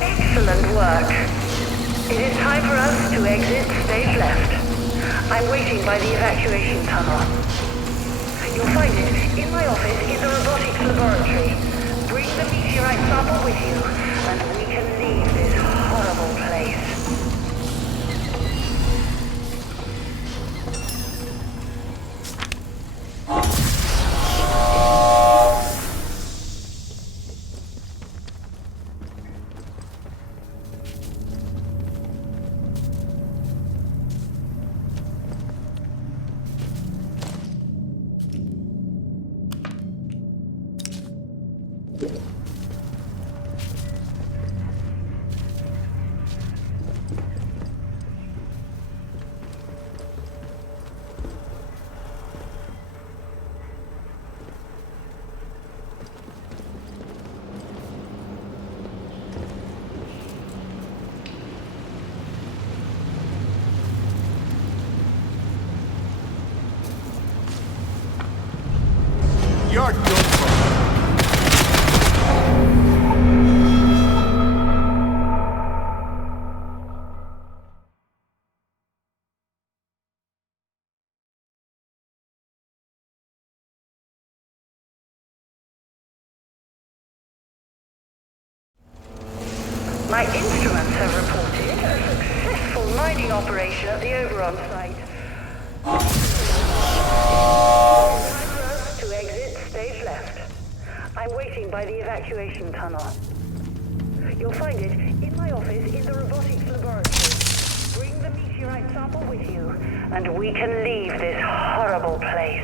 Excellent work. It is time for us to exit stage left. I'm waiting by the evacuation tunnel. You'll find it in my office in the Robotics laboratory. Bring the meteorite sample with you, and we can leave this horrible place. You're done for. My instruments have reported a successful mining operation at the Oberon site. Time for us to exit stage left. I'm waiting by the evacuation tunnel. You'll find it in my office in the Robotics laboratory. Bring the meteorite sample with you, and we can leave this horrible place.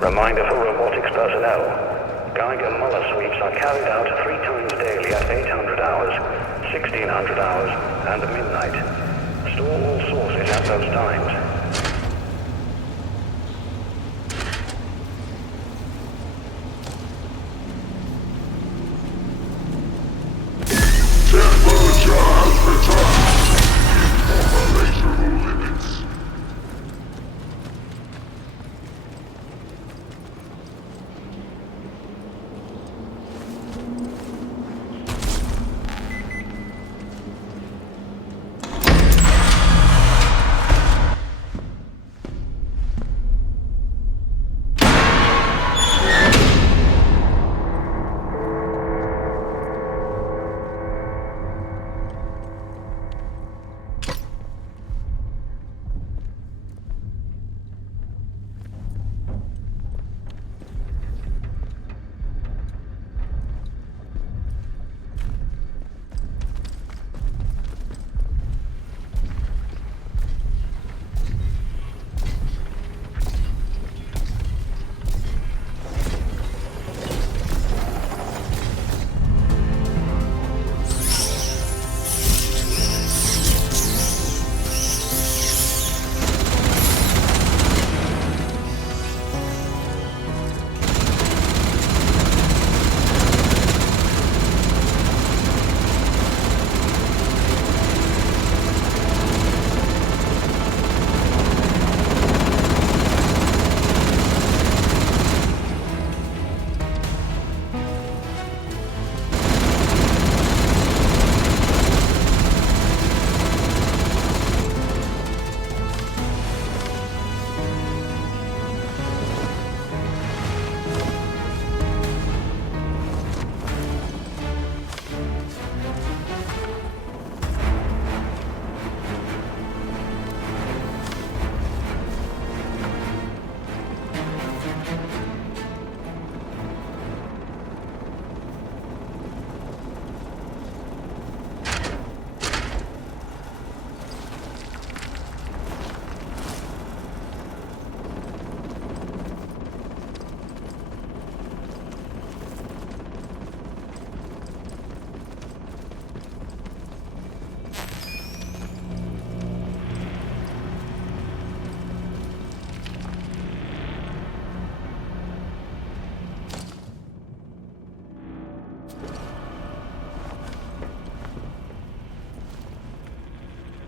Reminder for robotics personnel. Geiger Muller sweeps are carried out 3 times daily at 800 hours, 1600 hours, and midnight. Store all sources at those times.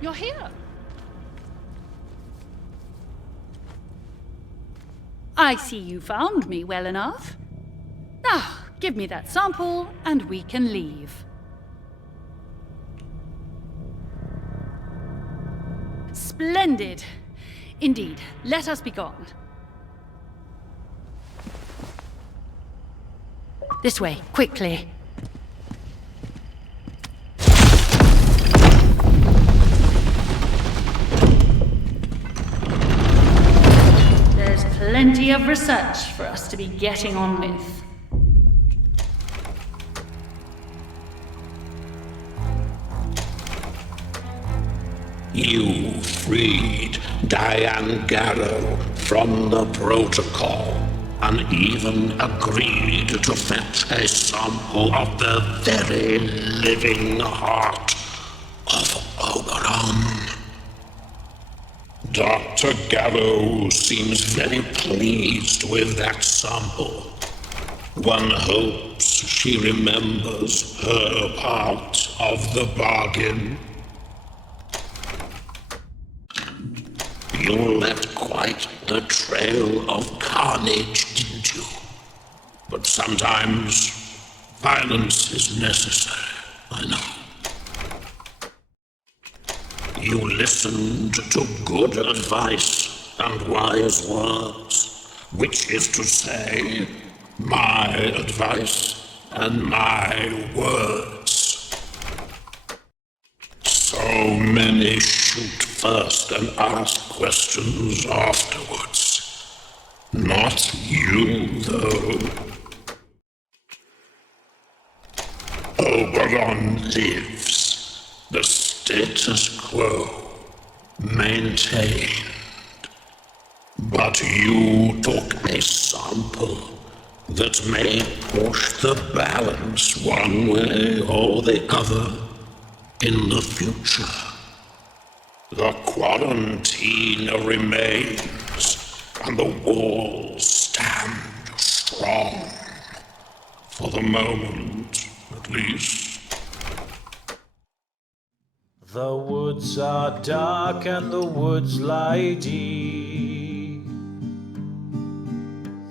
You're here. I see you found me well enough. Now, give me that sample, and we can leave. Splendid. Indeed, let us be gone. This way, quickly. There's plenty of research for us to be getting on with. You freed Diane Garrow from the protocol and even agreed to fetch a sample of the very living heart of Oberon. Dr. Garrow seems very pleased with that sample. One hopes she remembers her part of the bargain. You left quite the trail of carnage, didn't you? But sometimes violence is necessary, I know. You listened to good advice and wise words, which is to say, my advice and my words. So many shoot first and ask questions afterwards. Not you, though. Oberon lives. The status quo maintained. But you took a sample that may push the balance one way or the other in the future. The quarantine remains, and the walls stand strong. For the moment, at least. The woods are dark and the woods lie deep,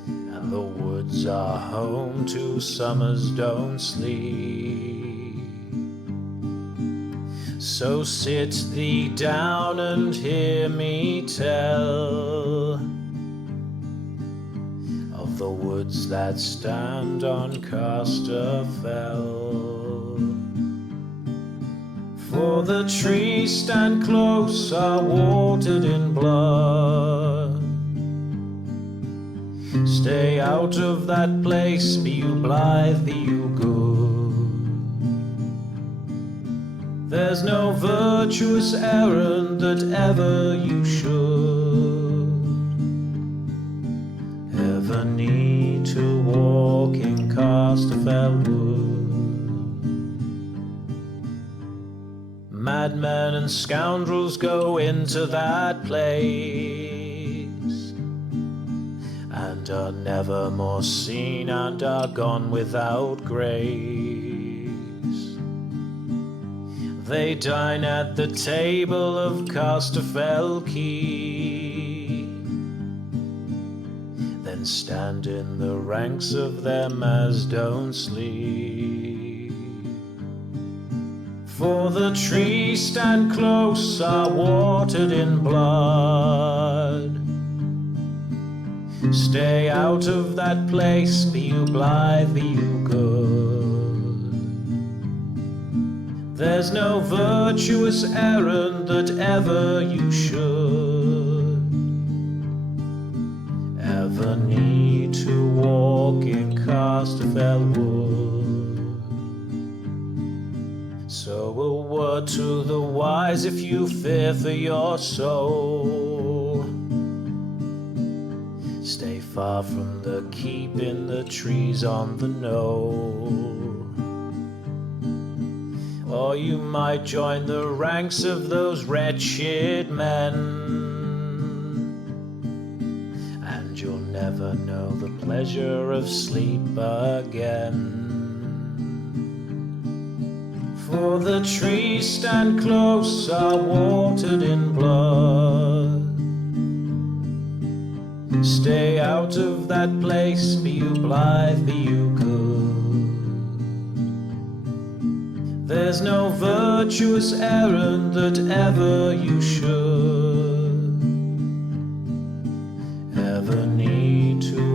and the woods are home to summers don't sleep. So sit thee down and hear me tell of the woods that stand on Casterfell. For the trees stand close, are watered in blood. Stay out of that place, be you blithe, be you good. There's no virtuous errand that ever you should ever need to walk in Casterfell Wood. Madmen and scoundrels go into that place and are never more seen and are gone without grace. They dine at the table of Casterfell Keep, then stand in the ranks of them as don't sleep. For the trees stand close, are watered in blood. Stay out of that place, be you blithe, be you good. There's no virtuous errand that ever you should ever need to walk in Casterfell Wood. So a word to the wise if you fear for your soul. Stay far from the keep in the trees on the knoll. Or you might join the ranks of those wretched men, and you'll never know the pleasure of sleep again. For the trees stand close, are watered in blood. Stay out of that place, be you blithe, be you good. There's no virtuous errand that ever you should ever need to